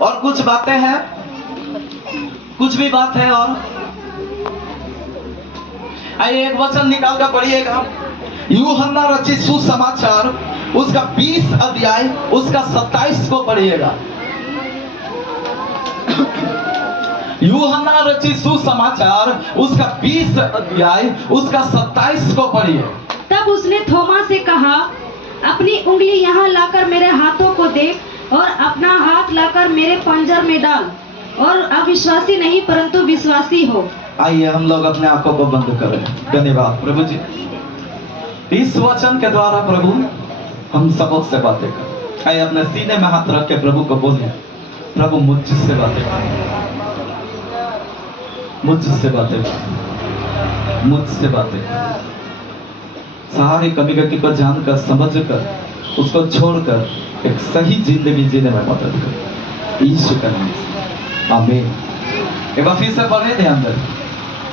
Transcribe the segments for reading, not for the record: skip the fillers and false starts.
और कुछ बातें हैं, कुछ भी बात है। और आइए एक वचन निकाल कर पढ़िएगा। यूहन्ना रचित सुसमाचार उसका 20 अध्याय उसका 27 को पढ़िएगा। यूहन्ना रचित सुसमाचार उसका 20 अध्याय उसका 27 को पढ़िए। तब उसने थोमा से कहा, अपनी उंगली यहाँ लाकर मेरे हाथों को देख और अपना हाथ लाकर मेरे पंजर में डाल और अविश्वासी नहीं परंतु विश्वासी हो। आइए हम लोग अपने आंखों को बंद करें। धन्यवाद प्रभु जी, इस वचन के द्वारा प्रभु हम सबक से बातें करें। आइए अपने सीने में हाथ रख के प्रभु को बोले, प्रभु मुझसे बातें करें, मुझसे बातें करें, मुझसे बातें करें। सारी कमी गति को जानकर समझकर उसको छोड़कर एक सही जिंदगी जीने में मदद कर, यीशु का नाम से आमीन। एक बार फिर से पढ़े ध्यान दें।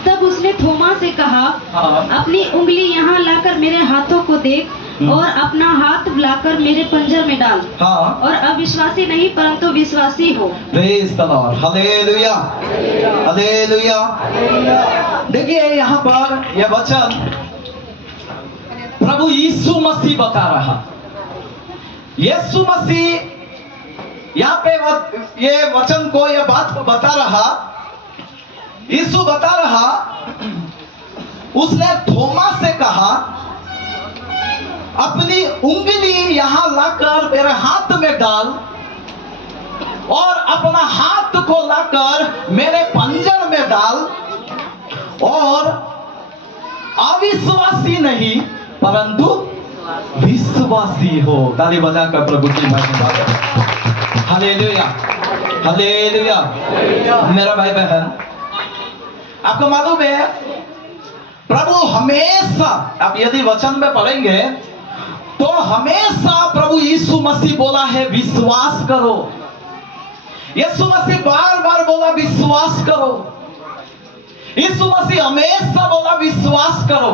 तब उसने थोमा से कहा, हाँ। अपनी उंगली यहाँ लाकर मेरे हाथों को देख और अपना हाथ लाकर मेरे पंजर में डाल हाँ। और अविश्वासी नहीं परंतु विश्वासी हो। Praise the Lord, hallelujah, hallelujah. देखिए यहाँ पर यह वचन प्रभु यीशु मसीह बता रहा। यीशु मसीह यहाँ पे ये वचन को, यह बात को बता रहा। यीशु बता रहा, उसने थोमा से कहा, अपनी उंगली यहां लाकर मेरे हाथ में डाल और अपना हाथ को लाकर मेरे पंजर में डाल और अविश्वासी नहीं परंतु विश्वासी हो। ताली बजाकर प्रभु की महिमा करें। Hallelujah, hallelujah. मेरा भाई बहन, आपको मालूम है प्रभु हमेशा, आप यदि वचन में पढ़ेंगे तो हमेशा प्रभु यीशु मसीह बोला है विश्वास करो। यीशु मसीह बार बार बोला विश्वास करो। यीशु मसीह हमेशा बोला विश्वास करो।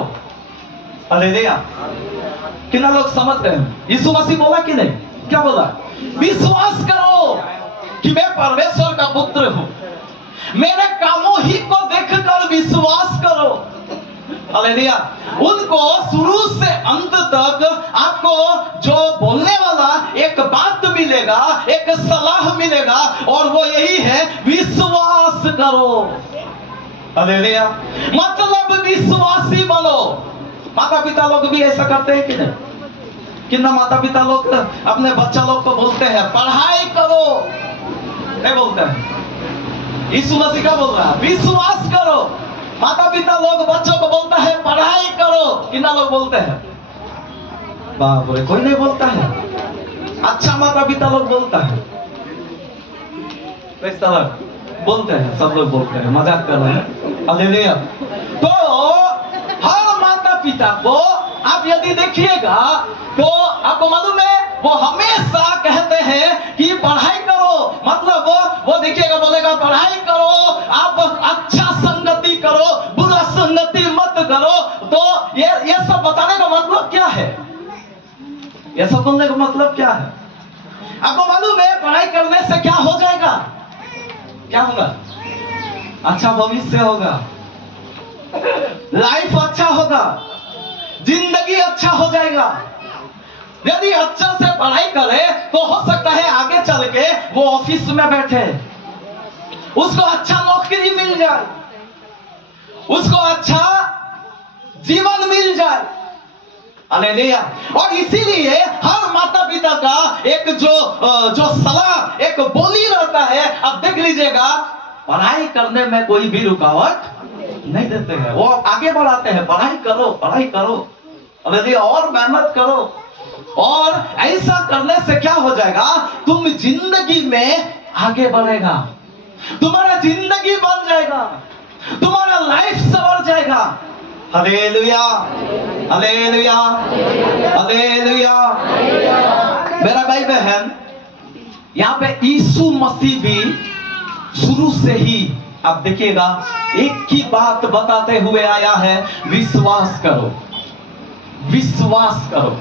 हालेलुया। कितना लोग समझ रहे हैं? यीशु मसीह बोला कि नहीं? क्या बोला? विश्वास करो कि मैं परमेश्वर का पुत्र हूं। मेरे कामों ही को देखकर विश्वास करो। हालेलुया। उनको शुरू से अंत तक आपको जो बोलने वाला एक बात मिलेगा, एक सलाह मिलेगा और वो यही है विश्वास करो। हालेलुया। मतलब विश्वासी बनो। माता पिता लोग भी ऐसा करते हैं कि नहीं? कितना माता पिता लोग अपने बच्चा लोग को बोलते हैं पढ़ाई करो, नहीं बोलते हैं? यीशु मसीह क्या बोल रहा है? विश्वास करो। माता पिता लोग बच्चों को बोलता है पढ़ाई करो, कितना लोग बोलते हैं? बाप रे, कोई नहीं बोलता है। अच्छा माता पिता लोग बोलता है, इस तरह बोलते हैं, सब लोग बोलते हैं, मजाक कर रहे हैं। हालेलुया। तो हर माता पिता को आप यदि देखिएगा तो आपको मालूम है वो हमेशा कहते हैं कि पढ़ाई करो। मतलब वो देखिएगा, बोलेगा पढ़ाई करो, आप अच्छा संगति करो, बुरा संगति मत करो। तो ये सब बताने का मतलब क्या है? ये सब बोलने का मतलब क्या है? आपको मालूम है पढ़ाई करने से क्या हो जाएगा? क्या होगा? अच्छा भविष्य होगा, लाइफ अच्छा होगा, जिंदगी अच्छा हो जाएगा। यदि अच्छा से पढ़ाई करे तो हो सकता है आगे चल के वो ऑफिस में बैठे, उसको अच्छा नौकरी मिल जाए, उसको अच्छा जीवन मिल जाए। हालेलुया। और इसीलिए हर माता पिता का एक जो सलाह, एक बोली रहता है। अब देख लीजिएगा, पढ़ाई करने में कोई भी रुकावट नहीं देते हैं, वो आगे बढ़ाते हैं, पढ़ाई करो, पढ़ाई करो, और मेहनत करो। और ऐसा करने से क्या हो जाएगा? तुम जिंदगी में आगे बढ़ेगा, तुम्हारा जिंदगी बन जाएगा, तुम्हारा लाइफ संवर जाएगा। Hallelujah, hallelujah, hallelujah. मेरा भाई बहन, यहाँ पे यीशु मसीह भी शुरू से ही आप देखिएगा एक ही बात बताते हुए आया है, विश्वास करो, विश्वास करो।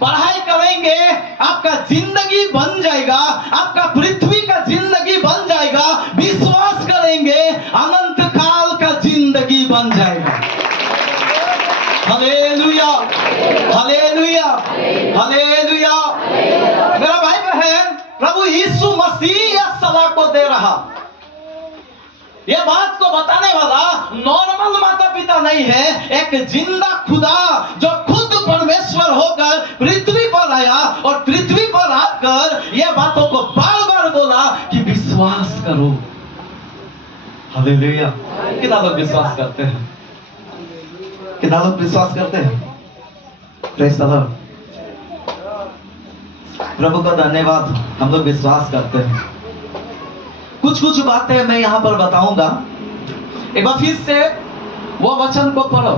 पढ़ाई करेंगे आपका जिंदगी बन जाएगा, आपका पृथ्वी का हालेलुया। मेरा भाई बहन, प्रभु यीशु मसीह यह सलाह को दे रहा। यह बात को बताने वाला नॉर्मल माता पिता नहीं है, एक जिंदा खुदा जो खुद परमेश्वर होकर पृथ्वी पर आया और पृथ्वी पर आकर यह बातों को बार बार बोला कि विश्वास करो। हालेलुया। कितना लोग विश्वास करते हैं? कितना लोग विश्वास करते हैं? Praise the Lord. प्रभु का धन्यवाद, हम लोग विश्वास करते हैं। कुछ कुछ बातें मैं यहां पर बताऊंगा। एक बार फिर से वो वचन को पढ़ो।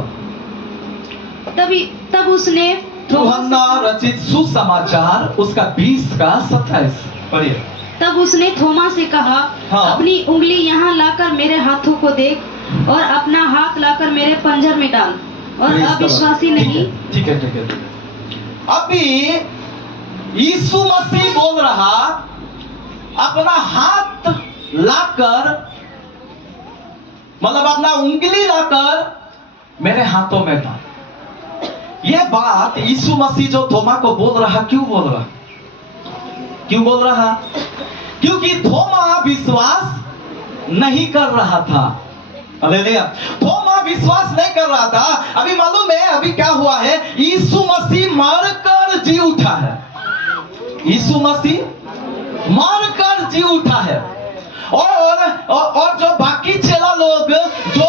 तब उसने यूहन्ना रचित सुसमाचार उसका 20 का 27 पढ़िए। तब उसने थोमा से कहा, हाँ। अपनी उंगली यहाँ लाकर मेरे हाथों को देख और अपना हाथ लाकर मेरे पंजर में डाल और Praise the अविश्वासी Lord। नहीं। ठीक है, ठीक है, ठीक है। अभी यीशु मसीह बोल रहा, अपना हाथ लाकर, मतलब अपना उंगली लाकर मेरे हाथों में डाल। यह बात यीशु मसीह जो थोमा को बोल रहा, क्यों बोल रहा? क्यों बोल रहा? क्योंकि थोमा विश्वास नहीं कर रहा था। हालेलुया। थोमा विश्वास नहीं कर रहा था। अभी मालूम है अभी क्या हुआ है? यीशु मसीह मरकर जी उठा है। यीशु मसीह मरकर जी उठा है। और जो बाकी चेला लोग जो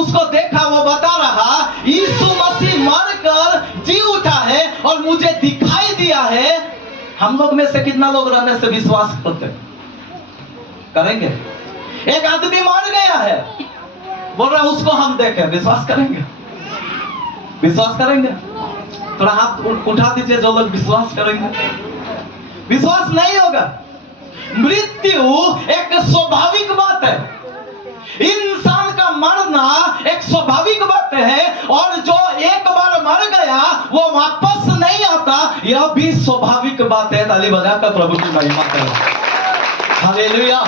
उसको देखा वो बता रहा, यीशु मसीह मरकर जी उठा है और मुझे दिखाई दिया है। हम लोग में से कितना लोग रहने से विश्वास करते करेंगे? एक आदमी मर गया है, बोल रहा उसको हम देखें, विश्वास करेंगे? विश्वास करेंगे? थोड़ा हाथ उठा दीजिए जो लोग विश्वास करेंगे। विश्वास नहीं होगा। मृत्यु एक स्वाभाविक बात है। इंसान का मरना एक स्वाभाविक बात है, और जो एक बार मर गया वो वापस नहीं आता, यह भी स्वाभाविक बात है। ताली बजाकर प्रभु की महिमा करें। हालेलुया।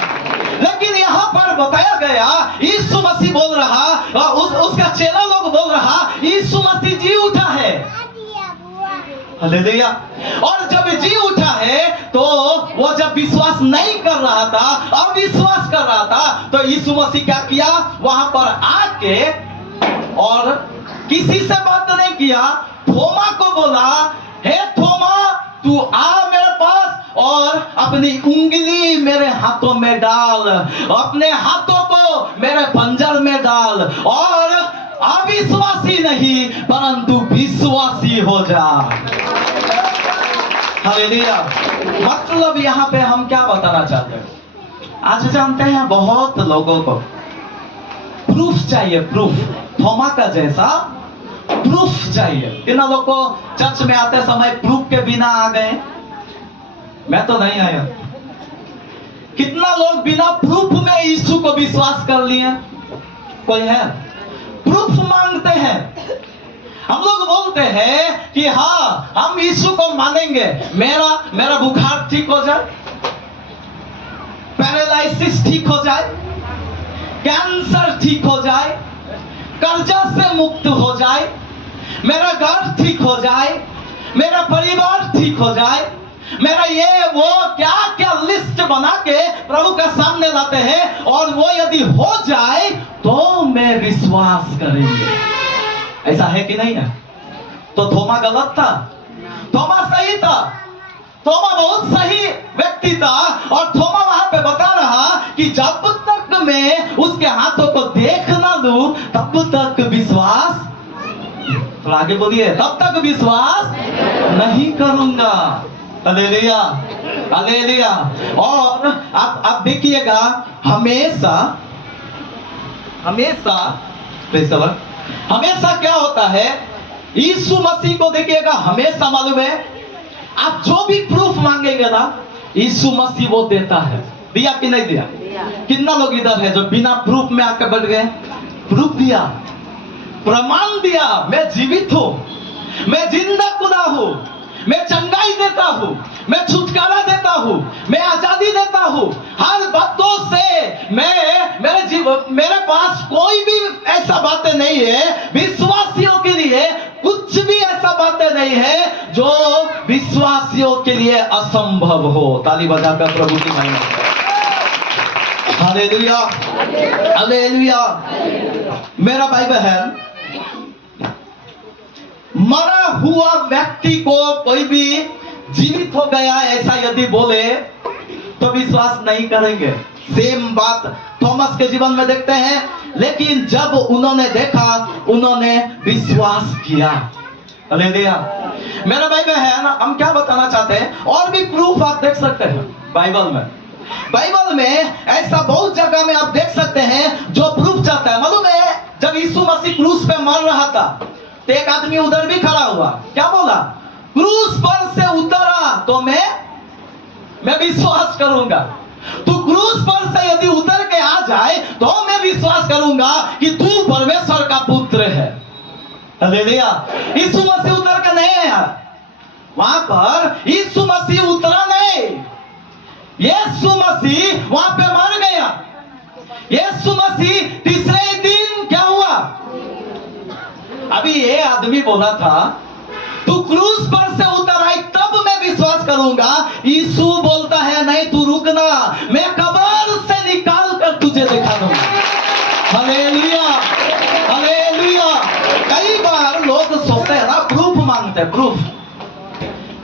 लेकिन यहाँ पर बताया गया, यीशु मसीह बोल रहा, उसका चेला लोग बोल रहा, यीशु मसीह जी उठा है। हालेलुया। और जब जी उठा है तो वो जब विश्वास नहीं कर रहा था, अविश्वास कर रहा था, तो यीशु मसीह क्या किया? वहां पर आके और किसी से बात नहीं किया, थोमा को बोला, हे थोमा तू आ मेरे पास और अपनी उंगली मेरे हाथों में डाल, अपने हाथों को मेरे पंजर में डाल और अविश्वासी नहीं परंतु विश्वासी हो जा। हालेलुया। मतलब यहाँ पे हम क्या बताना चाहते हैं? आज जानते हैं बहुत लोगों को प्रूफ चाहिए, प्रूफ। थोमा का जैसा प्रूफ चाहिए। कितना लोग को चर्च में आते समय प्रूफ के बिना आ गए? मैं तो नहीं आया। कितना लोग बिना प्रूफ में यीशु को विश्वास कर लिए? कोई है? प्रूफ मांगते हैं। हम लोग बोलते हैं कि हाँ हम यीशु को मानेंगे, मेरा बुखार ठीक हो जाए, पैरालिसिस ठीक हो जाए, कैंसर ठीक हो जाए, कर्जा से मुक्त हो जाए, मेरा घर ठीक हो जाए, मेरा परिवार ठीक हो जाए, मेरा ये वो क्या क्या लिस्ट बना के प्रभु के सामने लाते हैं, और वो यदि हो जाए तो मैं विश्वास करेंगे। ऐसा है कि नहीं है? तो थोमा गलत था? थोमा सही था। थोमा बहुत सही व्यक्ति था, और थोमा वहां पे बता रहा कि जब तक मैं उसके हाथों को देख ना लूं तब तक विश्वास, तो आगे बोलिए, तब तक विश्वास नहीं करूंगा। Hallelujah, hallelujah. और आप देखिएगा, हमेशा हमेशा क्या होता है? यीशु मसीह को देखिएगा, हमेशा मालूम है आप जो भी प्रूफ मांगेंगे ना, यीशु मसीह वो देता है। दिया कि नहीं दिया? कितना लोग इधर है जो बिना प्रूफ में आकर बैठ गए? प्रूफ दिया, प्रमाण दिया, मैं जीवित हूं, मैं जिंदा खुदा हूं, मैं चंगाई देता हूं, मैं छुटकारा देता हूं, मैं आजादी देता हूं, हर बातों से मेरे पास कोई भी ऐसा बातें नहीं है, विश्वासियों के लिए कुछ भी ऐसा बातें नहीं है जो असंभव हो। ताली बजाकर प्रभु की महिमा। Hallelujah, hallelujah. मेरा भाई बहन, मरा हुआ व्यक्ति को कोई भी जीवित हो गया ऐसा यदि बोले तो विश्वास नहीं करेंगे। सेम बात थॉमस के जीवन में देखते हैं, लेकिन जब उन्होंने देखा उन्होंने विश्वास किया। हालेलुया। मेरा भाई बहन, हम क्या बताना चाहते हैं, और भी प्रूफ आप देख सकते हैं बाइबल में। बाइबल में ऐसा बहुत जगह में आप देख सकते हैं जो प्रूफ चाहता है। मालूम है, जब यीशु मसीह क्रूस पे मर रहा था तो एक आदमी उधर भी खड़ा हुआ, क्या बोला? क्रूस पर से उतरा तो मैं विश्वास करूंगा। तू क्रूस पर से यदि उतर के आ जाए तो मैं विश्वास करूंगा कि तू परमेश्वर का पुत्र है। हालेलुया। यीशु मसीह उतर के नहीं आया वहां पर, यीशु मसीह उतरा नहीं, यीशु मसीह वहां पे मर गया। यीशु मसीह तीसरे दिन क्या हुआ? अभी ये आदमी बोला था तू क्रूस पर से उतर आई तब मैं विश्वास करूंगा। यीशु बोलता है नहीं, तू रुकना, मैं कब्र से निकाल कर तुझे दिखा दूंगा। Hallelujah, hallelujah. कई बार लोग सोचते हैं ना, प्रूफ मांगते हैं, प्रूफ।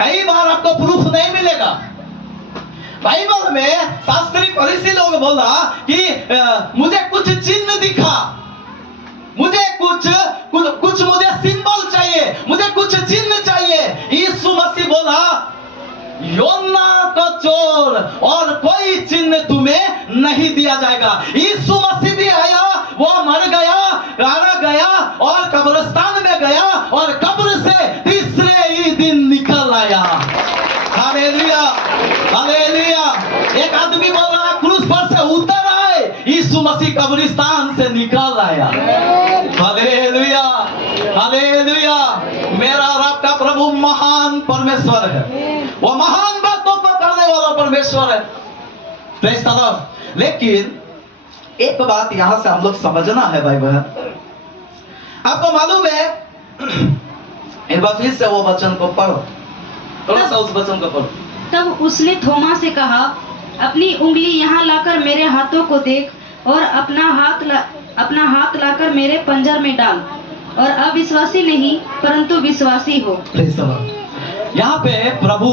कई बार आपको प्रूफ नहीं मिलेगा। बाइबल में शास्त्री फरीसी लोग बोला कि मुझे कुछ चिन्ह दिखा, मुझे कुछ मुझे सिंबल चाहिए, मुझे कुछ चिन्ह चाहिए। यीशु मसीह बोला योना का चोर और कोई चिन्ह तुम्हें नहीं दिया जाएगा। यीशु मसीह भी आया, वो मर गया, गाड़ा गया और कब्रिस्तान में गया और कब्र से तीसरे ही दिन निकल आया। Hallelujah, hallelujah. एक आदमी बोल रहा क्रूस पर से उतर आए, यीशु मसीह कब्रिस्तान से निकल आया। Hallelujah, hallelujah. मेरा और आपका प्रभु महान परमेश्वर है, वो महान बातों को करने वाला परमेश्वर है। Praise the Lord. लेकिन एक बात यहां से हम लोग समझना है भाई बहन, आपको मालूम है, एक बार फिर से वो वचन को पढ़ो, थोड़ा सा उस वचन को पढ़ो। तब उसने थोमा से कहा, अपनी उंगली यहाँ लाकर मेरे हाथों को देख और अपना हाथ लाकर मेरे पंजर में डाल, और अविश्वासी नहीं परंतु विश्वासी हो। यहाँ पे प्रभु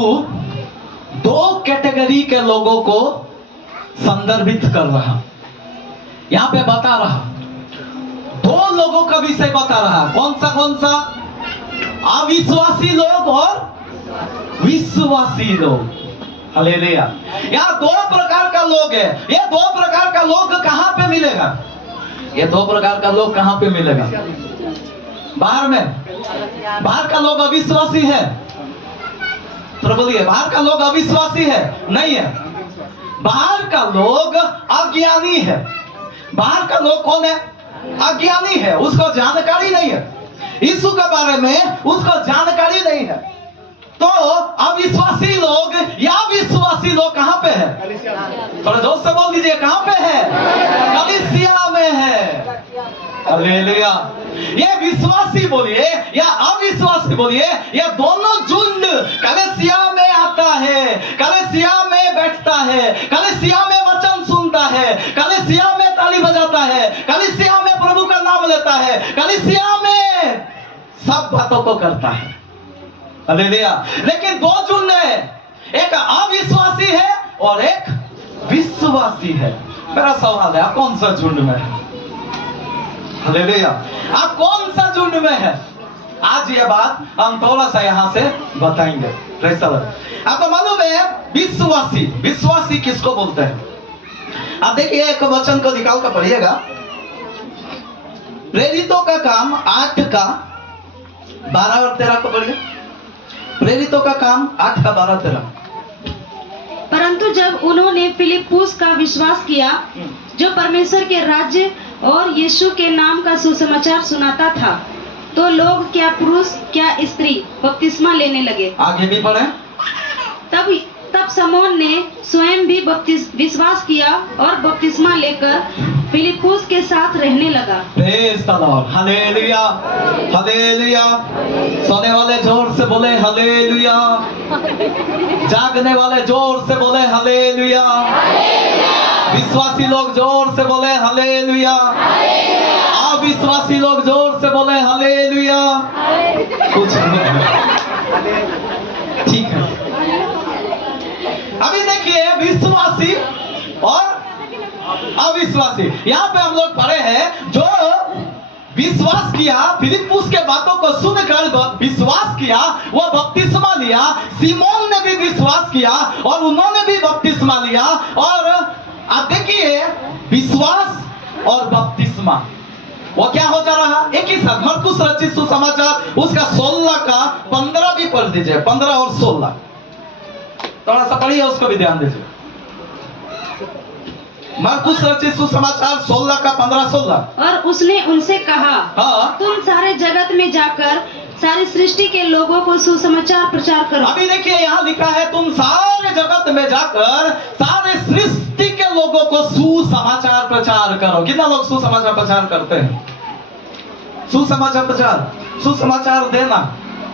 दो कैटेगरी के लोगों को संदर्भित कर रहा, यहाँ पे बता रहा, दो लोगों का विषय बता रहा। कौन सा? अविश्वासी लोग और विश्वासी लोग। हालेलुया। यहाँ दो प्रकार का लोग है। ये दो प्रकार का लोग कहां पे मिलेगा? ये दो प्रकार का लोग कहां पे मिलेगा? बाहर में। बाहर का लोग अविश्वासी है, तो बोलिए बाहर का लोग अविश्वासी है? नहीं है। बाहर का लोग अज्ञानी है। बाहर का लोग कौन है? अज्ञानी है, उसको जानकारी नहीं है, यीशु के बारे में उसको जानकारी नहीं है। तो अविश्वासी लोग या विश्वासी लोग कहां पे है? थोड़ा जोर से बोल दीजिए, कहां पे है? कलीसिया में है। हालेलुया। ये विश्वासी बोलिए या अविश्वासी बोलिए, ये दोनों झुंड कलीसिया में आता है, कलीसिया में बैठता है, कलीसिया में वचन सुनता है, कलीसिया में ताली बजाता है, कलीसिया में प्रभु का नाम लेता है, कलीसिया में सब बातों को करता है। हालेलुया। लेकिन दो झुंड है, एक अविश्वासी है और एक विश्वासी है। मेरा सवाल है, आप कौन सा झुंड में है? हालेलुया। आप कौन सा झुंड में है? आज ये बात हम थोड़ा सा यहां से बताएंगे। Praise the Lord. आपको मालूम है विश्वासी किसको बोलते हैं? आप देखिए, एक वचन को निकाल कर पढ़िएगा, प्रेरितों का काम 8 का 12 और 13 को पढ़िए। प्रेरितों का काम 8 का 12 13। परंतु जब उन्होंने फिलिप्पुस का विश्वास किया, जो परमेश्वर के राज्य और यीशु के नाम का सुसमाचार सुनाता था, तो लोग क्या पुरुष क्या स्त्री बपतिस्मा लेने लगे। आगे भी पढ़े। तब समौन ने स्वयं भी विश्वास किया और बपतिस्मा लेकर फिलिप्पुस के साथ रहने लगा। Praise the Lord, hallelujah, hallelujah. सोने वाले जोर से बोले हालेलुया, जागने वाले जोर से बोले हालेलुया, विश्वासी लोग जोर से बोले हालेलुया, अविश्वासी लोग जोर से बोले हालेलुया। कुछ ठीक है। अभी देखिए विश्वासी और अविश्वासी, यहाँ पे हम लोग पढ़े हैं जो विश्वास किया, फिलिप्पुस के बातों को सुनकर विश्वास किया, वो बपतिस्मा लिया। सिमोन ने भी विश्वास किया और उन्होंने भी बपतिस्मा लिया। और आप देखिए विश्वास और बपतिस्मा वो क्या हो जा रहा, एक ही साथ। मरकुस रचित सुसमाचार उसका 16 का 15 भी पढ़ दीजिए, 15 और 16 थोड़ा सा पढ़िए, उसको भी ध्यान दीजिए। मरकुस रचित सुसमाचार 16 का 15-16। और उसने उनसे कहा, हाँ, तुम सारे जगत में जाकर सारी सृष्टि के लोगों को सुसमाचार प्रचार करो। अभी देखिए यहाँ लिखा है तुम सारे जगत में जाकर सारे सृष्टि के लोगों को सुसमाचार प्रचार करो। कितना लोग सुसमाचार प्रचार करते हैं? सुसमाचार प्रचार, सुसमाचार देना,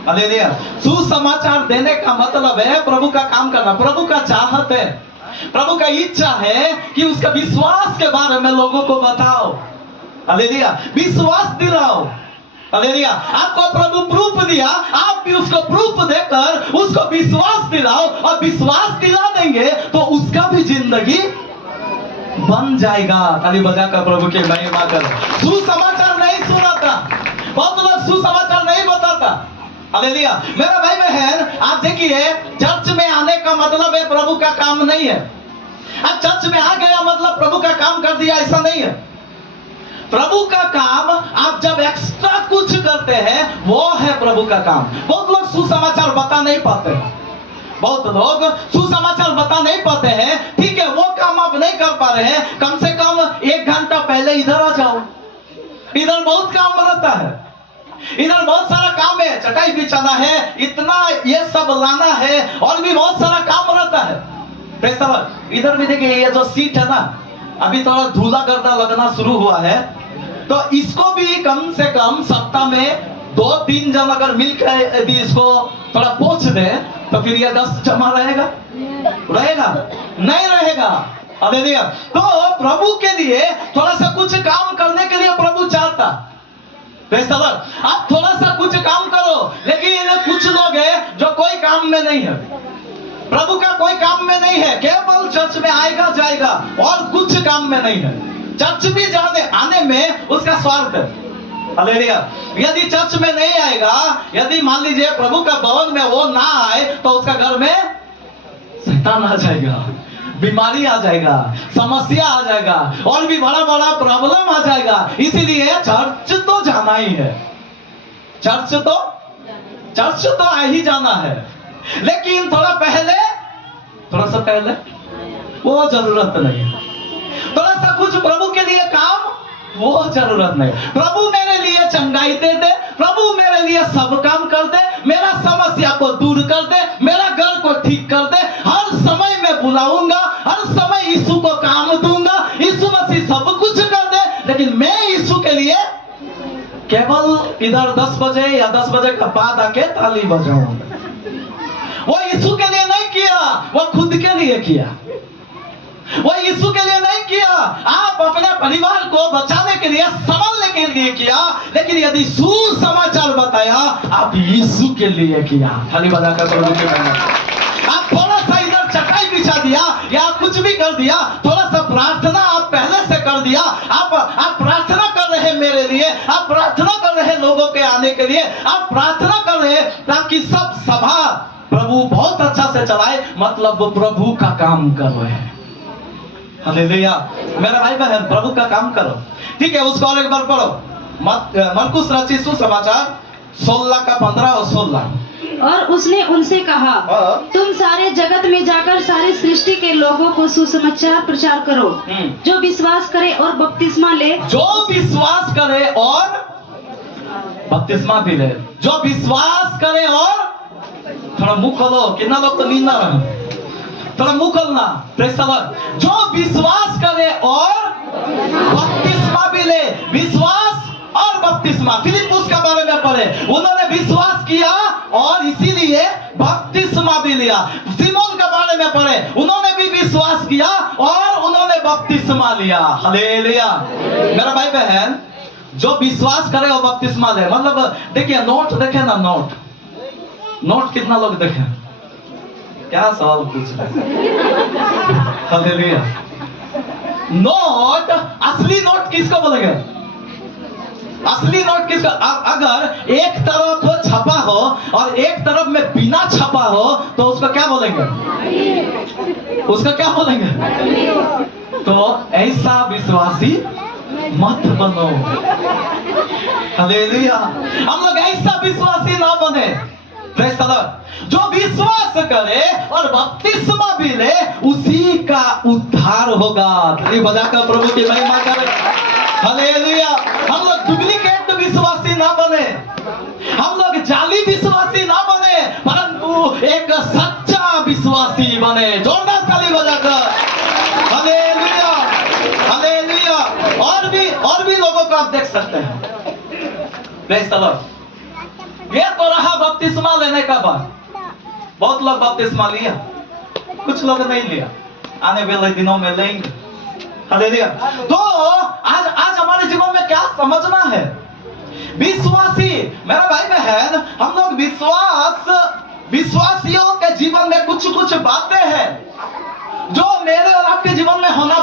हालेलुया। सुसमाचार देने का मतलब है प्रभु का काम करना। प्रभु का चाहत है, प्रभु का इच्छा है कि उसका विश्वास के बारे में लोगों को बताओ, हालेलुया, विश्वास दिलाओ, हालेलुया। आपको प्रभु प्रूफ दिया, आप भी उसको प्रूफ देकर उसको विश्वास दिलाओ, और विश्वास दिला देंगे तो उसका भी जिंदगी बन जाएगा। ताली बजाकर प्रभु की महिमा करो। सुसमाचार नहीं सुनाता, बहुत लोग सुसमाचार नहीं बताता, हालेलुया। मेरा भाई बहन, आप देखिए चर्च में आने का मतलब है प्रभु का काम नहीं है। आप चर्च में आ गया मतलब प्रभु का काम कर दिया, ऐसा नहीं है। प्रभु का काम आप जब एक्स्ट्रा कुछ करते हैं वो है प्रभु का काम। बहुत लोग सुसमाचार बता नहीं पाते हैं, बहुत लोग सुसमाचार बता नहीं पाते हैं। ठीक है, वो काम आप नहीं कर पा रहे हैं, कम से कम 1 घंटा पहले इधर आ जाओ। इधर बहुत काम रहता है, इधर बहुत सारा काम है, चटाई बिछाना है, इतना ये सब लाना है, और भी बहुत सारा काम रहता है। इधर भी देखिए ये जो सीट है ना, अभी थोड़ा धूला गर्दा लगना शुरू हुआ है, तो इसको भी कम से कम सप्ताह में 2-3 जन अगर मिलकर यदि इसको थोड़ा पोंछ दे तो फिर ये डस्ट जमा रहेगा, रहेगा नहीं रहेगा, हालेलुया। तो प्रभु के लिए थोड़ा सा कुछ काम करने के लिए प्रभु चाहता, आप थोड़ा सा कुछ काम करो। लेकिन कुछ लोग हैं जो कोई काम में नहीं है, प्रभु का कोई काम में नहीं है, केवल चर्च में आएगा जाएगा और कुछ काम में नहीं है। चर्च भी जाने आने में उसका स्वार्थ है, हालेलुया। यदि चर्च में नहीं आएगा, यदि मान लीजिए प्रभु का भवन में वो ना आए तो उसका घर में शैतान आ जाएगा, बीमारी आ जाएगा, समस्या आ जाएगा, और भी बड़ा बड़ा प्रॉब्लम आ जाएगा। इसीलिए चर्च तो जाना ही है, चर्च तो आ ही जाना है। लेकिन थोड़ा सा पहले वो जरूरत नहीं है। थोड़ा सा कुछ प्रभु के लिए काम वो जरूरत नहीं। प्रभु मेरे लिए चंगाई दे दे, प्रभु मेरे लिए सब काम कर दे, मेरा समस्या को दूर कर दे, मेरा घर को ठीक कर दे, हर समय मैं बुलाऊंगा, हर समय यीशु को काम दूंगा, यीशु मसीह सब कुछ कर दे। लेकिन मैं यीशु के लिए केवल इधर 10 बजे या 10 बजे के बाद आके ताली बजाऊंगा। वो यीशु के लिए नहीं किया, वो खुद के लिए किया। वो यीशु के लिए नहीं किया, आप अपने परिवार को बचाने के लिए, संभालने के लिए किया। लेकिन यदि सुसमाचार बताया, आप यीशु के लिए किया। थाली बजाकर प्रभु के नाम। आप थोड़ा सा इधर चटाई बिछा दिया या कुछ भी कर दिया, थोड़ा सा प्रार्थना आप पहले से कर दिया, आप प्रार्थना कर रहे हैं मेरे लिए, आप प्रार्थना कर रहे हैं लोगों के आने के लिए, आप प्रार्थना कर रहे हैं ताकि सब सभा प्रभु बहुत अच्छा से चलाए, मतलब प्रभु का काम कर रहे हैं, हालेलुया। मेरा भाई बहन, प्रभु का काम करो, ठीक है। उसको और एक बार पढ़ो, मरकुस रचित सुसमाचार 16 का 15 और 16। और उसने उनसे कहा, तुम सारे जगत में जाकर सारी सृष्टि के लोगों को सुसमाचार प्रचार करो। जो विश्वास करे और बपतिस्मा ले, जो विश्वास करे और बपतिस्मा भी ले, जो विश्वास करे और, थोड़ा मुंह खोलो, कितना लोग तो नींद ना रहे, थोड़ा मुंह खोलना, प्रेस द लॉर्ड। जो विश्वास करे और बपतिस्मा भी ले। विश्वास और बपतिस्मा। फिलिप्पुस के बारे में पढ़े, उन्होंने विश्वास किया और इसीलिए बपतिस्मा भी लिया। सिमोन के बारे में पढ़े, उन्होंने भी विश्वास किया और उन्होंने बपतिस्मा लिया। हालेलुया। मेरा भाई बहन, जो विश्वास करे वो बपतिस्मा ले। मतलब देखिए, नोट देखे ना, नोट कितना लोग देखे? क्या सवाल पूछ रहे? हालेलुया। नोट, असली नोट किसको बोलेंगे? असली नोट किसको? अगर एक तरफ छपा हो और एक तरफ में बिना छपा हो तो उसको क्या बोलेंगे? उसको क्या बोलेंगे? तो ऐसा विश्वासी मत बनो। हालेलुया। हम लोग ऐसा विश्वासी ना बने। Praise the Lord. जो विश्वास करे और बपतिस्मा भी ले, उसी का उद्धार होगा। ताली बजाकर प्रभु की महिमा करें। हालेलुया। हम लोग डुप्लीकेट विश्वासी ना बने, हम लोग जाली विश्वासी ना बने, परंतु एक सच्चा विश्वासी बने। जोरदार ताली बजाकर। Hallelujah, hallelujah. और भी लोगों को आप देख सकते हैं। Praise the Lord. ये तो रहा बपतिस्मा लेने का बात। बहुत लोग बपतिस्मा लिया, कुछ लोग नहीं लिया, आने वाले दिनों में लेंगे। हालेलुया। तो आज हमारे जीवन में क्या समझना है? विश्वासी, मेरा भाई बहन, हम लोग विश्वासियों के जीवन में कुछ बातें हैं जो मेरे और आपके जीवन में होना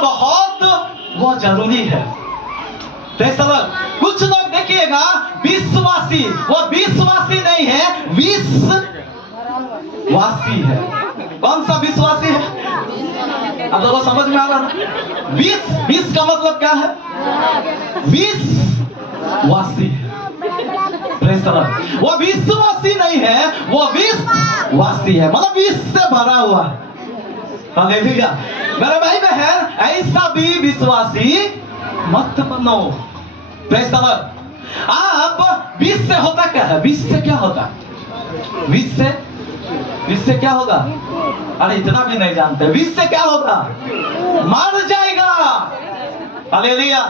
वो जरूरी है। कुछ लोग देखिएगा, विश्वासी, वो विश्वासी नहीं है, विश्वासी है। कौन सा विश्वासी है? अब लोगों समझ में आ रहा है? विश्व का मतलब क्या है? विश्वासी है। वो विश्वासी नहीं है, वो विश्वासी है, मतलब विश्व से भरा हुआ है। हालेलुया। मेरे भाई बहन, ऐसा भी विश्वासी मत बनो। Praise the Lord. आप विश्व से होता क्या है? विश्व से क्या होता है? विश्व से क्या होगा? अरे इतना भी नहीं जानते। विश्व से क्या होगा? मर जाएगा। Hallelujah,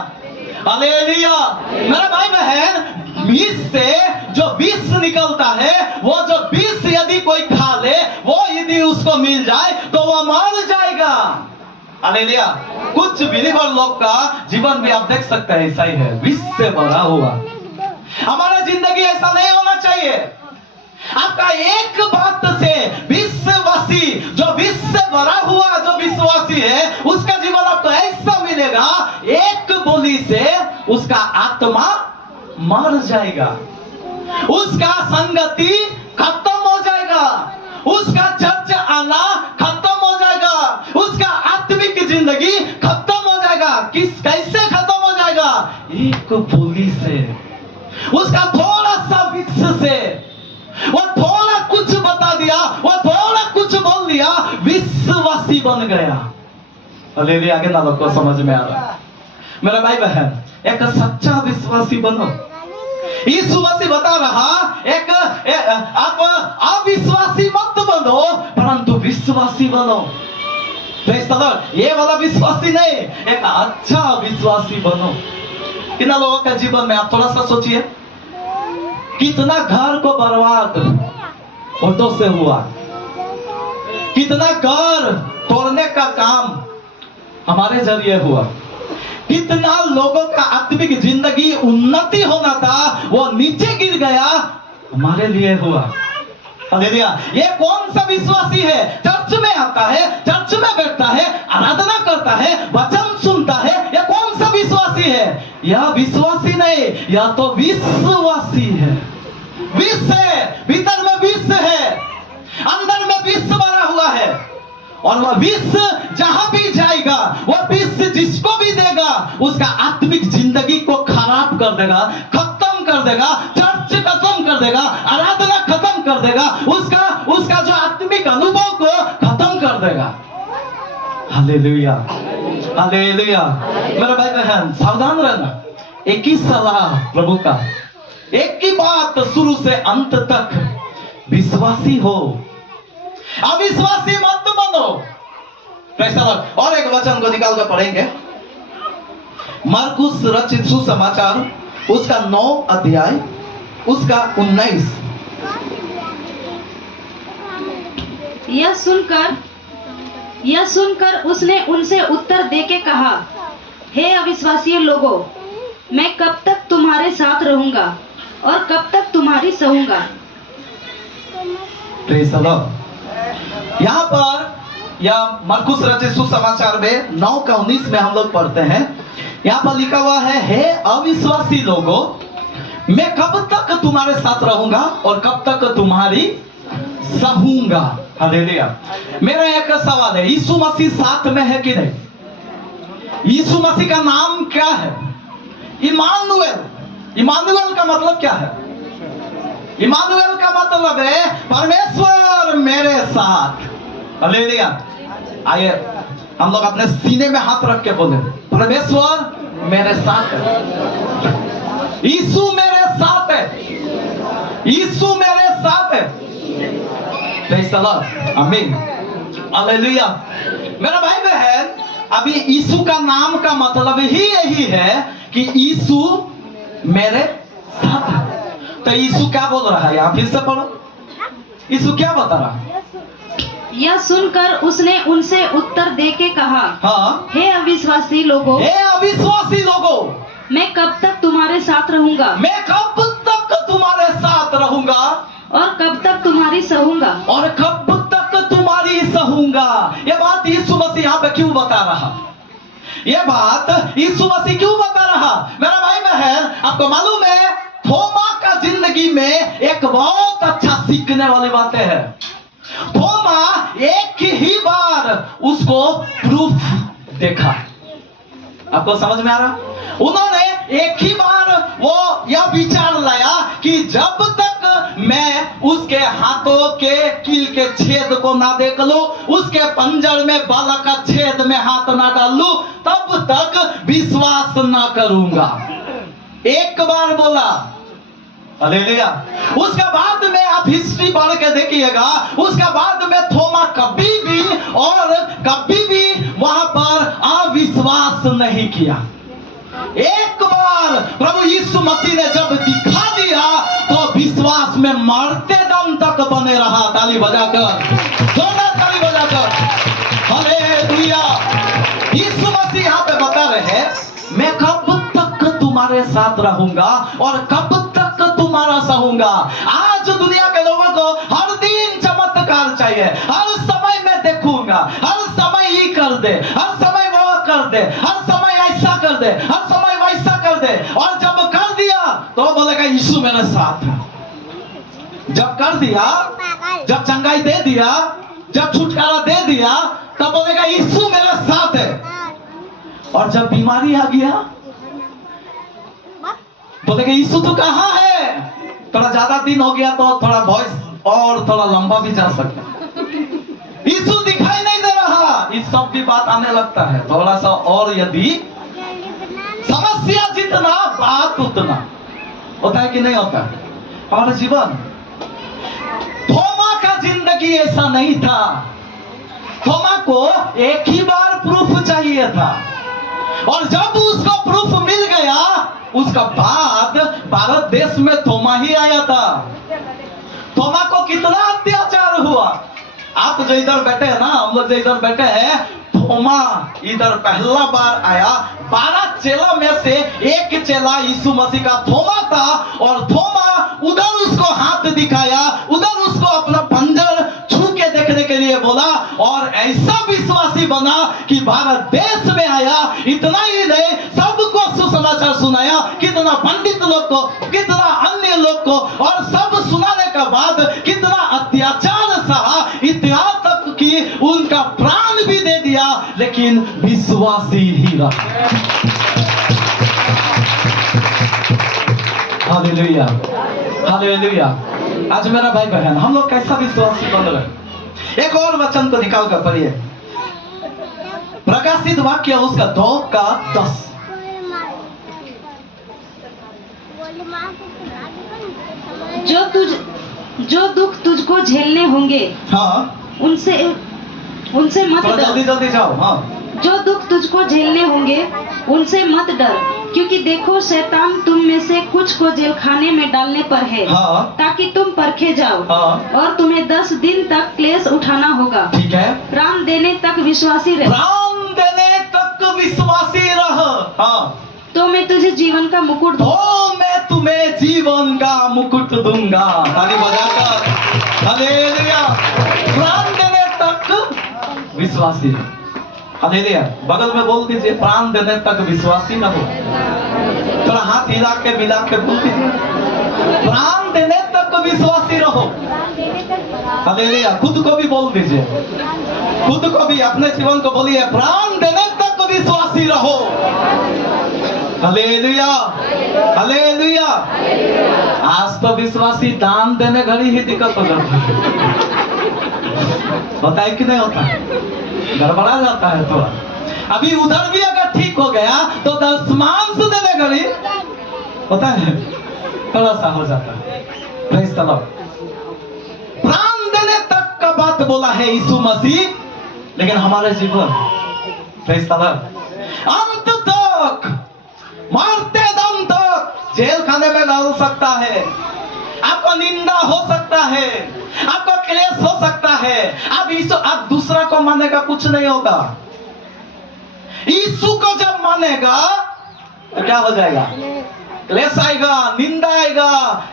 hallelujah. मेरा भाई बहन, विष से जो विष निकलता है, वो जो विष यदि कोई खा ले, वो यदि उसको मिल जाए तो वो मर जाएगा। हालेलुया। कुछ बिलीवर लोग का जीवन भी आप देख सकते हैं, ऐसा ही है, विष से भरा हुआ। हमारा जिंदगी ऐसा नहीं होना चाहिए। आपका एक बात से विश्वासी, जो विश्व से भरा हुआ जो विश्वासी है, उसका जीवन आपको ऐसा मिलेगा, एक बोली से उसका आत्मा मर जाएगा, उसका संगति खत्म हो जाएगा, उसका चर्च आना खत्म हो जाएगा, उसका आत्मिक जिंदगी खत्म हो जाएगा। कैसे खत्म हो जाएगा? एक बोली से, उसका थोड़ा सा विश्व से, वो थोड़ा कुछ बता दिया, वो थोड़ा कुछ बोल दिया, विश्वासी बन गया। हालेलुया। आगे ना लोग को समझ में आ रहा है? मेरा भाई बहन, एक सच्चा विश्वासी बनो। यीशु मसीह बता रहा, आप अविश्वासी मत बनो, परंतु विश्वासी बनो। Praise the Lord. ये वाला विश्वासी नहीं, एक अच्छा विश्वासी बनो। कितना लोगों का जीवन में आप थोड़ा सा सोचिए, कितना घर को बर्बाद ऑटो से हुआ, कितना घर तोड़ने का काम हमारे जरिए हुआ, कितना लोगों का आत्मिक जिंदगी उन्नति होना था वो नीचे गिर गया, हमारे लिए हुआ। हालेलुया। ये कौन सा विश्वासी है? चर्च में आता है, चर्च में बैठता है, आराधना करता है, वचन सुनता है, यह कौन सा विश्वासी है? यह विश्वासी नहीं, यह तो विश्वासी है। विश्व है, भीतर में विश्व है, अंदर में विश्व भरा हुआ है, और वह विश्व जहां भी जाएगा, वह विश्व जिसको भी देगा, उसका आत्मिक जिंदगी को खराब कर देगा, खत्म कर देगा, चर्च खत्म कर देगा, आराधना खत्म कर देगा, उसका जो आत्मिक अनुभव को खत्म कर देगा। Hallelujah, hallelujah. मेरा भाई बहन, सावधान रहना। एक ही सलाह प्रभु का, एक ही बात शुरू से अंत तक, विश्वासी हो, अविश्वासी मत बनो। और एक वचन को निकाल कर पढ़ेंगे। मरकुस रचित सुसमाचार उसका 9 अध्याय उसका 19। यह सुनकर उसने उनसे उत्तर देके कहा, हे अविश्वासी लोगों, मैं कब तक तुम्हारे साथ रहूंगा और कब तक तुम्हारी सहूंगा। Praise the Lord. यहाँ पर यह मरकुस रचित सुसमाचार में 9 का 19 में हम लोग पढ़ते हैं। यहाँ पर लिखा हुआ है, हे अविश्वासी लोगों, मैं कब तक तुम्हारे साथ रहूंगा और कब तक तुम्हारी सहूंगा। हालेलुया। मेरा एक सवाल है, यीशु मसीह साथ में है कि नहीं? यीशु मसीह का नाम क्या है? इमानुएल। इमानुएल का मतलब क्या है? इमानुएल का मतलब है परमेश्वर मेरे साथ। हालेलुया। आइए हम लोग अपने सीने में हाथ रख के बोले, परमेश्वर मेरे साथ है, यीशु मेरे साथ है, यीशु मेरे साथ है। Praise the Lord. आमीन। हालेलुया। मेरा भाई बहन, अभी यीशु का नाम का मतलब ही यही है कि यीशु मेरे साथ है। तो यीशु क्या बोल रहा है? यहाँ फिर से पढ़ो, यीशु क्या बता रहा है? यह सुनकर उसने उनसे उत्तर देके कहा, हाँ, हे अविश्वासी लोगों, हे अविश्वासी लोगों, मैं कब तक तुम्हारे साथ रहूंगा मैं कब तक तुम्हारे साथ रहूंगा और कब तक तुम्हारी सहूंगा। और कब तक तुम्हारी सहूंगा। ये बात यीशु मसीह यहाँ पे क्यों बता रहा? ये बात यीशु मसीह क्यों बता रहा? मेरा भाई बहन, आपको मालूम है थोमा का जिंदगी में एक बहुत अच्छा सीखने वाली बातें हैं। थोमा एक ही बार उसको प्रूफ देखा। आपको समझ में आ रहा? उन्होंने एक ही बार वो यह विचार लाया कि जब तक मैं उसके हाथों के कील के छेद को ना देख लूं, उसके पंजर में बाला का छेद में हाथ ना डाल लूं, तब तक विश्वास ना करूंगा। एक बार बोला। हालेलुया। उसके बाद में आप हिस्ट्री पढ़ के देखिएगा, उसके बाद में थोमा कभी भी वहां पर अविश्वास नहीं किया। एक बार प्रभु यीशु मसीह ने जब दिखा दिया तो विश्वास में मरते दम तक बने रहा। ताली बजाकर, जोरदार ताली बजाकर। हालेलुया। यीशु मसीह यहाँ पे बता रहे हैं, मैं कब तक तुम्हारे साथ रहूंगा और कब तक तुम्हारा सहूंगा। आज दुनिया के लोगों को हर दिन चमत्कार चाहिए, हर समय मैं देखूंगा, हर समय ये कर दे, हर समय वो कर दे, हर समय ऐसा कर दे, हर समय वैसा कर दे। और जब कर दिया तो बोलेगा यीशु मेरे साथ है। जब कर दिया, जब चंगाई दे दिया, जब छुटकारा दे दिया, तब बोलेगा यीशु मेरे साथ है। और जब बीमारी आ गया बोलेगा यीशु तू कहाँ है? थोड़ा ज्यादा दिन हो गया तो थोड़ा वॉइस और थोड़ा लंबा भी जा सकता है। यीशु दिखाई नहीं दे रहा, इस सब की बात आने लगता है। थोड़ा सा और यदि समस्या जितना बात उतना होता है कि नहीं होता हमारा जीवन। थोमा का जिंदगी ऐसा नहीं था। थोमा को एक ही बार प्रूफ चाहिए था और जब उसको प्रूफ मिल गया उसका बाद भारत देश में थोमा ही आया था। थोमा को कितना अत्याचार हुआ। आप जो इधर बैठे हैं ना, हम लोग जो इधर बैठे हैं, थोमा इधर पहला बार आया। 12 चेला में से एक चेला यीशु मसीह का थोमा था और थोमा उधर उसको हाथ दिखाया, उधर उसको अपना पंजर छू के देखने के लिए बोला और ऐसा विश्वासी बना कि भारत देश में आया। इतना ही नहीं, सबको सुसमाचार सुनाया, कितना पंडित लोग को, कितना अन्य लोग को, और सब सुनाने के बाद कितना अत्याचार सहा, इतना तक कि उनका प्राण भी दे दिया, लेकिन विश्वासी ही रहा। Hallelujah, hallelujah. आज मेरा भाई बहन, हम लोग कैसा विश्वासी बन रहे? एक और वचन को निकाल कर पढ़िए, प्रकाशित वाक्य उसका 2:10। जो दुख तुझको झेलने होंगे, हाँ, उनसे मत डर। जल्दी जल्दी जाओ। हाँ, जो दुख तुझको झेलने होंगे उनसे मत डर, क्योंकि देखो शैतान तुम में से कुछ को जेल खाने में डालने पर है, हाँ। ताकि तुम परखे जाओ, हाँ। और तुम्हें 10 दिन तक क्लेश उठाना होगा। ठीक है। प्राण देने तक विश्वासी रह, प्राण देने तक विश्वासी रह, हाँ, तो मैं तुझे जीवन का मुकुट तो मैं तुम्हें जीवन का मुकुट दूंगा। ताली बजाकर हालेलुया। प्राण देने तक विश्वासी रहो। हालेलुया। बगल में बोल दीजिए, प्राण देने तक विश्वासी न हो। थोड़ा हाथ हिला के मिला के बोल दीजिए, प्राण देने तक विश्वासी रहो। हालेलुया। खुद को भी बोल दीजिए, खुद को भी, अपने जीवन को बोलिए, प्राण देने तक विश्वासी रहो। Hallelujah, hallelujah. आज तो विश्वासी दान देने घड़ी ही दिक्कत हो जाती है, होता है कि नहीं होता? गड़बड़ा जाता है थोड़ा। अभी उधर भी अगर ठीक हो गया तो दशमांश देने घड़ी होता है, थोड़ा सा हो जाता है। Praise the Lord. प्राण देने तक का बात बोला है यीशु मसीह, लेकिन हमारे जीवन, प्रेज़ द लॉर्ड, अंत तक, मरते दम तक जेल खाने में डाल सकता है, आपको निंदा हो सकता है, आपको क्लेश हो सकता है। आप दूसरा को मानेगा, कुछ नहीं होगा। यीशु को जब मानेगा तो क्या हो जाएगा? क्लेश आएगा, निंदा आएगा।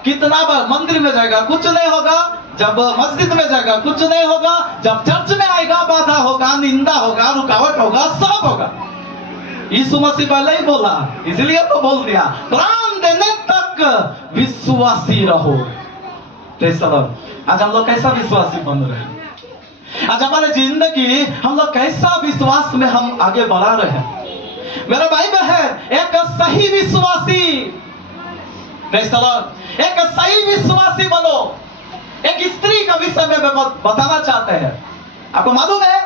कितना बार मंदिर में जाएगा, कुछ नहीं होगा। जब मस्जिद में जाएगा, कुछ नहीं होगा। जब चर्च में आएगा, बाधा होगा, निंदा होगा, रुकावट होगा, सब होगा। यीशु मसीह पहले ही बोला, इसलिए तो बोल दिया, प्राण देने तक विश्वासी रहो। Praise the Lord. आज हम लोग कैसा विश्वासी बन रहे हैं? आज हमारे जिंदगी, हम लोग कैसा विश्वास में हम आगे बढ़ा रहे हैं? मेरे भाई बहन, एक सही विश्वासी, प्रेज़ द लॉर्ड, एक सही विश्वासी बनो। एक स्त्री का विषय में बताना चाहते हैं। आपको मालूम है,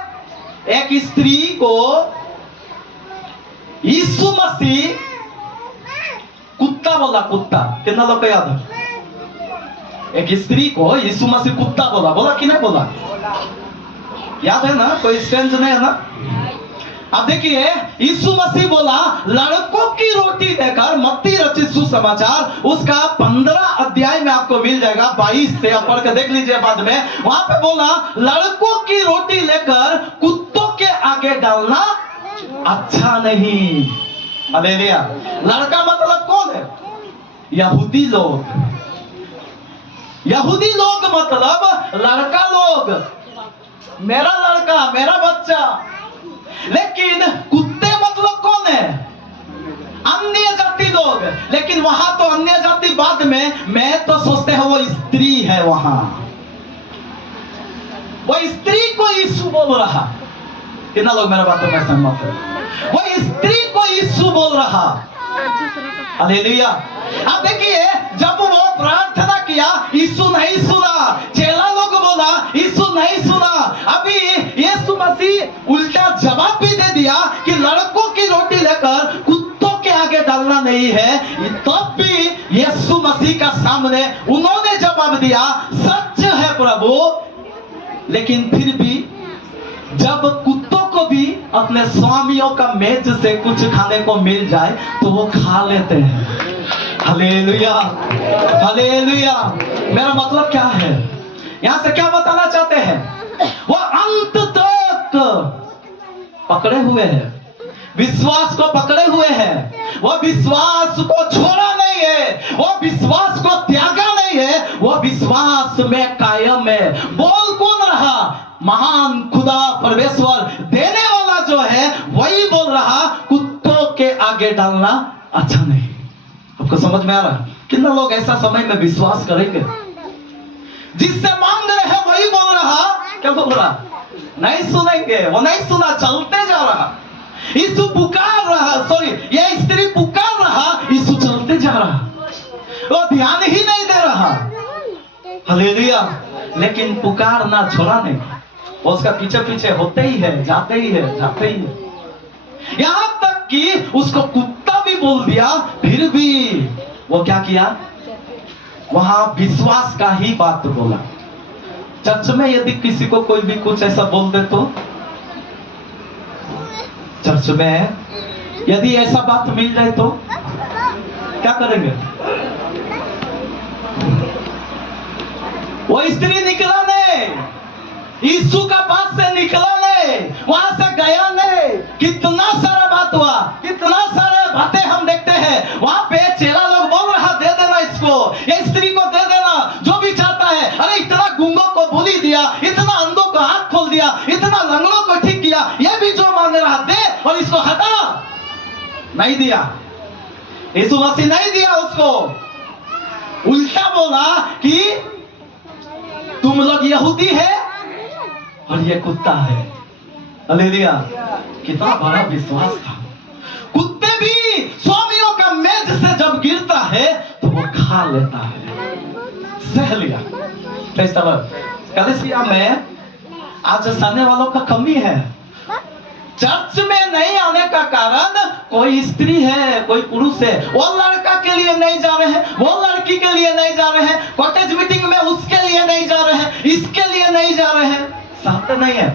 एक स्त्री को यीशु मसीह कुत्ता बोला। कुत्ता, कितना लोग को याद है? एक स्त्री को यीशु मसीह कुत्ता बोला। बोला कि नहीं बोला? याद है ना? कोई स्ट्रेंज नहीं है ना? अब देखिए, यीशु मसीह बोला, लड़कों की रोटी देकर, मत्ती रचित सुसमाचार उसका 15 अध्याय में आपको मिल जाएगा, 22 से आप पढ़ के देख लीजिए बाद में। वहां पे बोला, लड़कों की रोटी लेकर कुत्तों के आगे डालना अच्छा नहीं। हालेलुया। लड़का मतलब कौन है? यहूदी लोग। यहूदी लोग मतलब लड़का लोग, मेरा लड़का, मेरा बच्चा। लेकिन कुत्ते मतलब कौन है? अन्य जाति लोग। लेकिन वहां तो अन्य जाति बाद में, मैं तो सोचते हैं वो स्त्री है वहां। वो स्त्री को यीशु बोल रहा। कितना लोग मेरा बातों में सहमत है? वो स्त्री को यीशु बोल रहा। हालेलुया। अब देखिए, जब वो प्रार्थना किया, यीशु नहीं सुना। चेला लोग बोला, यीशु नहीं सुना। अभी यीशु मसीह उल्टा जवाब भी दे दिया कि लड़कों की रोटी लेकर कुत्तों के आगे डालना नहीं है। तब भी यीशु मसीह का सामने उन्होंने जवाब दिया, सच है प्रभु, लेकिन फिर भी जब कुत्तों को भी अपने स्वामियों का मेज से कुछ खाने को मिल जाए तो वो खा लेते हैं। Hallelujah, hallelujah. मेरा मतलब क्या है? यहां से क्या बताना चाहते हैं? वो अंत तक पकड़े हुए हैं, विश्वास को पकड़े हुए हैं। वो विश्वास को छोड़ा नहीं है, वो विश्वास को त्यागा नहीं है, वो विश्वास में कायम है। बोल कौन रहा? महान खुदा परमेश्वर देने वाला जो है वही बोल रहा, कुत्तों के आगे डालना अच्छा नहीं। आपको समझ में आ रहा है? कितना लोग ऐसा समय में विश्वास करेंगे? जिससे मांग रहे हैं वही बोल रहा, क्या बोल रहा? नहीं सुनेंगे। वो नहीं सुना, चलते जा रहा। यीशु पुकार रहा, सॉरी, ये स्त्री पुकार रहा, यीशु चलते जा रहा। वो ध्यान ही नहीं दे रहा। हालेलुया। लेकिन पुकारना छोड़ा नहीं, वो उसका पीछे पीछे होते ही है, जाते ही है, जाते ही है। यहां तक कि उसको कुत्ता भी बोल दिया, फिर भी वो क्या किया? वहां विश्वास का ही बात बोला। चर्च में यदि किसी को कोई भी कुछ ऐसा बोल दे तो चर्च में यदि ऐसा बात मिल जाए तो क्या करेंगे? वो स्त्री निकला नहीं, यीशु का पास से निकला नहीं, वहां से गया नहीं। कितना सारा बात हुआ, कितना सारे बातें हम देखते हैं। वहां पे चेला लोग बोल रहा दे देना इसको, ये स्त्री को दे देना, जो भी चाहता है। अरे इतना गूंगों को बोली दिया, इतना अंधों को हाथ खोल दिया, इतना लंगड़ों को ठीक किया, ये भी जो मांग रहा दे और इसको हटा। नहीं दिया, यीशु मसीह नहीं दिया उसको। उल्टा बोला कि तुम लोग यहूदी है और ये कुत्ता है। हालेलुया, कितना बड़ा विश्वास था। कुत्ते भी स्वामियों का मेज से जब गिरता है तो वो खा लेता है। सह लिया। कलीसिया में आज आने वालों का कमी है। चर्च में नहीं आने का कारण कोई स्त्री है, कोई पुरुष है, वो लड़का के लिए नहीं जा रहे हैं, वो लड़की के लिए नहीं जा रहे हैं, कॉटेज मीटिंग में उसके लिए नहीं जा रहे हैं, इसके लिए नहीं जा रहे हैं। साथ नहीं है।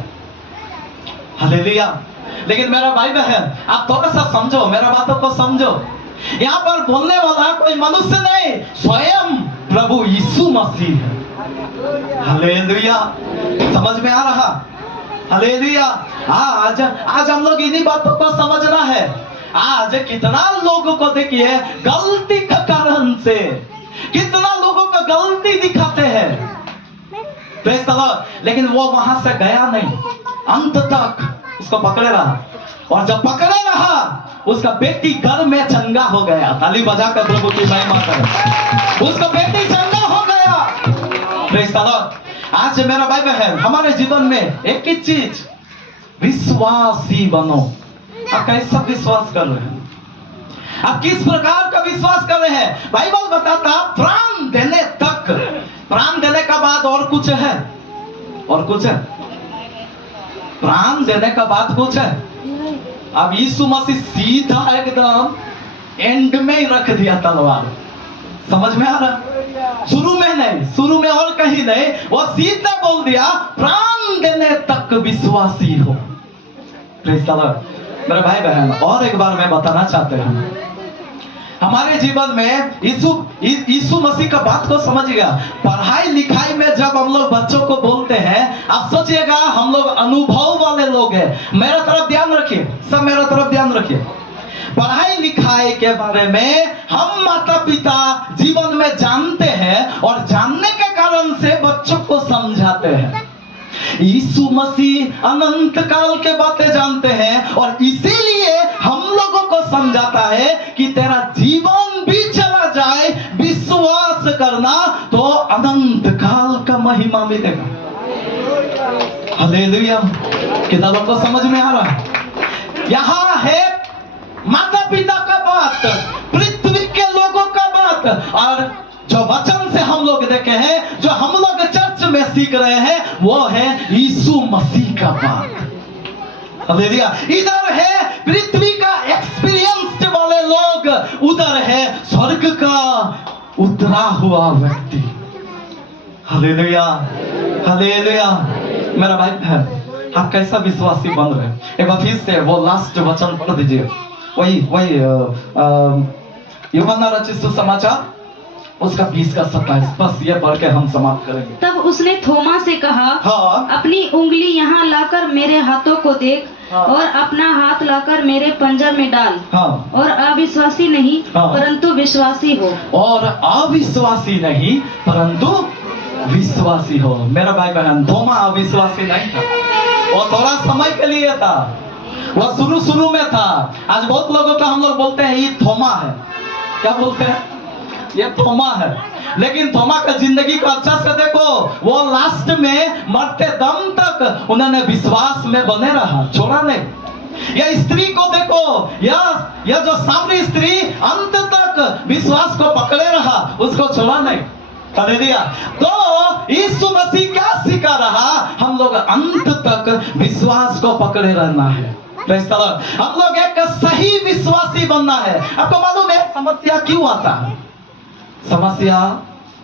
हालेलुया। लेकिन मेरा भाई बहन, आप थोड़ा सा समझो, मेरा बातों को समझो। यहाँ पर बोलने वाला कोई मनुष्य नहीं, स्वयं प्रभु यीशु मसीह है। हालेलुया, समझ में आ रहा? हालेलुया। आज हम लोग इन्हीं बातों को समझना है। आज कितना लोगों को देखिए गलती के कारण से, कितना लोगों को गलती दिखाते हैं। लेकिन वो वहां से गया नहीं, अंत तक उसको पकड़े रहा। और जब पकड़े रहा, उसका बेटी घर में चंगा हो गया। ताली बजाकर प्रभु की महिमा करें। उसका बेटी चंगा हो गया। Praise the Lord. आज मेरा भाई बहन, हमारे जीवन में एक ही चीज, विश्वासी बनो। आप कैसा विश्वास कर रहे हैं? आप किस प्रकार का विश्वास कर रहे हैं? बाइबल बताता प्राण देने तक, प्राण देने का बाद और कुछ है, और कुछ है। प्राण देने का बाद कुछ है। अब यीशु मसीह सीधा एकदम एंड में ही रख दिया तलवार। समझ में आ रहा? शुरू में नहीं, शुरू में और कहीं नहीं, वो सीधा बोल दिया प्राण देने तक विश्वासी हो। Praise the Lord. मेरे भाई बहन, और एक बार मैं बताना चाहते हैं, हमारे जीवन में यीशु मसीह का बात को समझिएगा। पढ़ाई लिखाई में जब हम लोग बच्चों को बोलते हैं, आप सोचिएगा हम लोग अनुभव वाले लोग हैं। मेरा तरफ ध्यान रखिए, सब मेरा तरफ ध्यान रखिए। पढ़ाई लिखाई के बारे में हम माता पिता जीवन में जानते हैं और जानने के कारण से बच्चों को समझाते हैं। यीशु मसीह अनंत काल के बातें जानते हैं और इसीलिए हम लोगों को समझाता है कि तेरा जीवन भी चला जाए, विश्वास करना तो अनंत काल का महिमा मिलेगा। हालेलुया। कितना लोगों को समझ में आ रहा है? यहाँ है माता पिता का बात, पृथ्वी के लोगों का बात, और जो वचन से हम लोग देखे हैं, जो हम लोग चर्च में सीख रहे हैं, वो है यीशु मसीह का बात। हालेलुया। इधर है पृथ्वी का एक्सपीरियंस वाले लोग, उधर है स्वर्ग का उतरा हुआ व्यक्ति। Hallelujah, hallelujah. मेरा भाई बहन, आप कैसा विश्वासी बन रहे हैं? एक बार फिर से वो लास्ट वचन पढ़ दीजिए। वही यूहन्ना रचित सुसमाचार उसका 20 का 27, बस ये पढ़ के हम समाप्त करेंगे। तब उसने थोमा से कहा, हाँ। अपनी उंगली यहाँ लाकर मेरे हाथों को देख, हाँ। और अपना हाथ लाकर मेरे पंजर में डाल। हाँ। और अविश्वासी नहीं, हाँ। परंतु विश्वासी हो। और अविश्वासी नहीं परंतु विश्वासी हो। मेरा भाई बहन, थोमा अविश्वासी नहीं था, वो थोड़ा समय के लिए था, वो शुरू में था। आज बहुत लोगों का हम लोग बोलते हैं ये थोमा है। क्या बोलते हैं? ये थोमा है। लेकिन थोमा का जिंदगी को अच्छा से देखो, वो लास्ट में मरते दम तक उन्होंने विश्वास में बने रहा, छोड़ा नहीं। यह स्त्री को देखो, यह जो सामरी स्त्री अंत तक विश्वास को पकड़े रहा, उसको छोड़ा नहीं। हालेलुया। तो यीशु मसीह क्या सिखा रहा? हम लोग अंत तक विश्वास को पकड़े रहना है। Praise the Lord. हम लोग एक सही विश्वासी बनना है। आपको मालूम है समस्या क्यों आता है? समस्या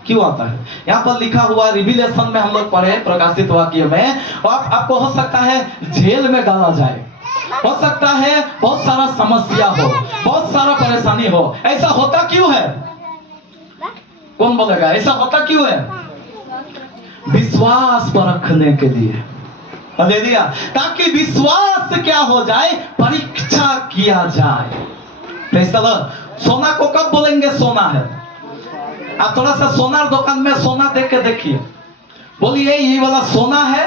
क्यों आता है? यहाँ पर लिखा हुआ रिविलेशन में हम लोग पढ़े, प्रकाशित वाक्य में, और आपको हो सकता है जेल में डाला जाए। हो सकता है बहुत सारा समस्या हो, बहुत सारा परेशानी हो। ऐसा होता क्यों है? कौन बोलेगा ऐसा होता क्यों है? विश्वास परखने के लिए, हालेलुया, ताकि विश्वास क्या हो जाए, परीक्षा किया जाए। सोना को कब बोलेंगे सोना है? आप थोड़ा सा सोना दुकान में सोना देख के देखिए, बोलिए ये वाला सोना है,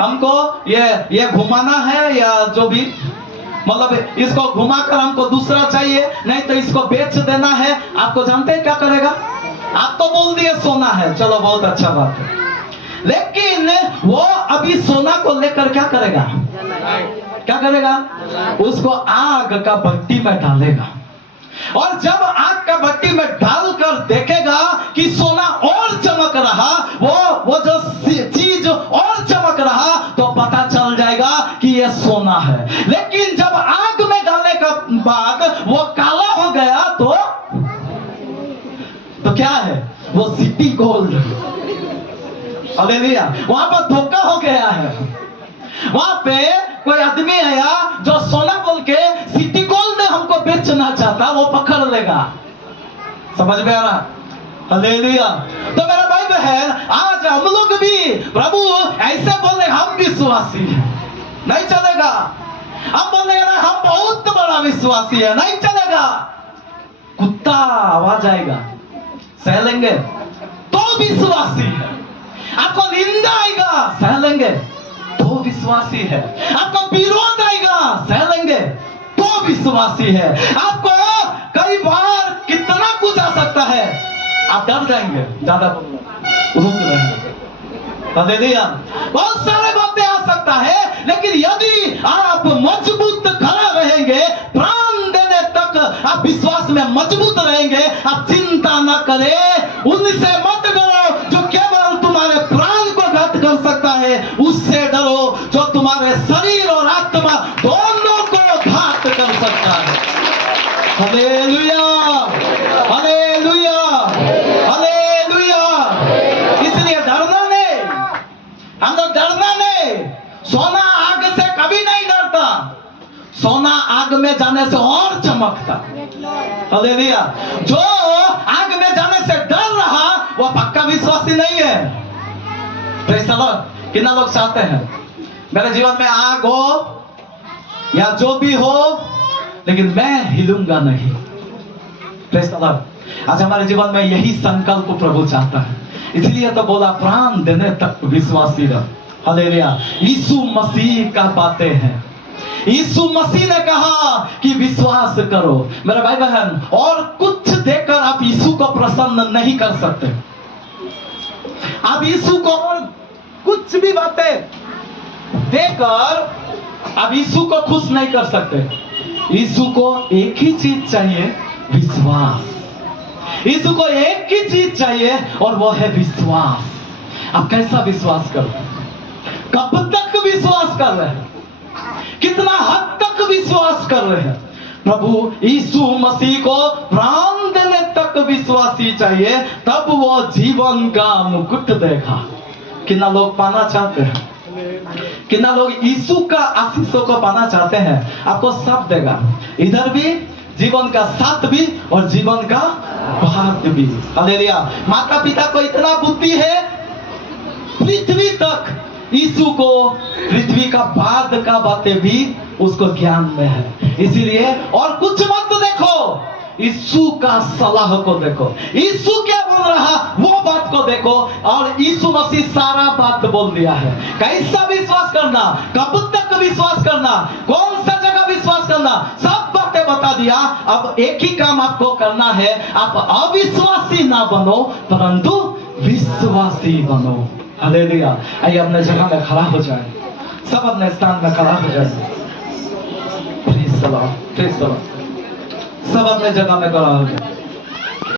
हमको ये घुमाना है या जो भी, मतलब इसको घुमाकर हमको दूसरा चाहिए, नहीं तो इसको बेच देना है। आपको जानते हैं क्या करेगा? आप तो बोल दिए सोना है, चलो बहुत अच्छा बात है, लेकिन वो अभी सोना को लेकर क्या करेगा? क्या करेगा? उसको आग का भट्टी में डालेगा, और जब आग का भट्टी में डालकर देखेगा कि सोना और चमक रहा, वो जो चीज और चमक रहा, तो पता चल जाएगा कि ये सोना है। लेकिन जब आग में डालने के बाद वो काला हो गया, तो क्या है? वो सिटी गोल्ड। हालेलुया, वहां पर धोखा हो गया है। वहां पे कोई आदमी आया जो सोना बोल के सिटी गोल्ड हमको बेचना चाहता, वो पकड़ लेगा। समझ में आ रहा? हालेलुया। तो मेरा भाई बहन, आज हम लोग भी प्रभु ऐसे बोले हम विश्वासी हैं, नहीं चलेगा। हम बोले ना हम बहुत बड़ा विश्वासी है, नहीं चलेगा। कुत्ता आवाज आएगा, सह लेंगे तो विश्वासी है। आपको निंदा आएगा, सह लेंगे तो विश्वासी है। आपको विरोध आएगा, सह लेंगे तो विश्वासी है। आपको कई बार कितना कुछ आ सकता है, आप डर जाएंगे, ज्यादा रुक रहेंगे। हालेलुया, बहुत सारे बातें आ सकता है, लेकिन यदि आप मजबूत खड़ा रहेंगे, प्राण देने तक आप विश्वास में मजबूत रहेंगे, आप चिंता ना करें, उनसे मत डरो जो केवल तुम्हारे प्राण को घात कर सकता है, उससे डरो जो तुम्हारे शरीर और आत्मा दोनों को घात कर सकता है। Hallelujah, hallelujah, hallelujah. इसलिए डरना नहीं, हम लोग डरना नहीं। सोना आग से कभी नहीं डरता, सोना आग में जाने से और चमकता। हालेलुया, जो आग में जाने से डर रहा, वो पक्का विश्वासी नहीं है। Praise the Lord. कितना लोग चाहते हैं मेरे जीवन में आग हो या जो भी हो, लेकिन मैं हिलूंगा नहीं। Praise the Lord. आज हमारे जीवन में यही संकल्प प्रभु चाहता है, इसलिए तो बोला प्राण देने तक विश्वासी रहो। हालेलुया, यीशु मसीह का बातें हैं। यीशु मसीह ने कहा कि विश्वास करो। मेरे भाई बहन, और कुछ देकर आप यीशु को प्रसन्न नहीं कर सकते। आप यीशु को और कुछ भी बातें देकर आप यीशु को खुश नहीं कर सकते। यीशु को एक ही चीज चाहिए, विश्वास। यीशु को एक ही चीज चाहिए, और वो है विश्वास। आप कैसा विश्वास कर रहे हैं? कब तक विश्वास कर रहे हैं? कितना हद तक विश्वास कर रहे हैं? प्रभु यीशु मसीह को प्राण देने तक विश्वासी चाहिए, तब वो जीवन का मुकुट देगा। कितना लोग पाना चाहते हैं? कितना लोग यीशु का आशीषों को पाना चाहते हैं? आपको सब देगा, इधर भी जीवन का साथ भी और जीवन का बाद भी। हालेलुया। माता पिता को इतना बुद्धि है, पृथ्वी तक यीशु को पृथ्वी का बाद का बातें भी उसको ज्ञान में है। इसीलिए और कुछ मत देखो, यीशु का सलाह को देखो। यीशु क्या बोल रहा वो बात को देखो, और यीशु मसीह सारा बात बोल दिया है। कैसा विश्वास करना, कब तक विश्वास करना, कौन सा जगह विश्वास करना, सब बातें बता दिया। अब एक ही काम आपको करना है, आप अविश्वासी ना बनो, परंतु विश्वासी बनो। हालेलुया। आइए अपने जगह में खड़ा हो जाए, सब अपने स्थान में खड़ा हो जाए। Praise the Lord, praise the Lord. सब अपने जगह में खड़ा हो जाए।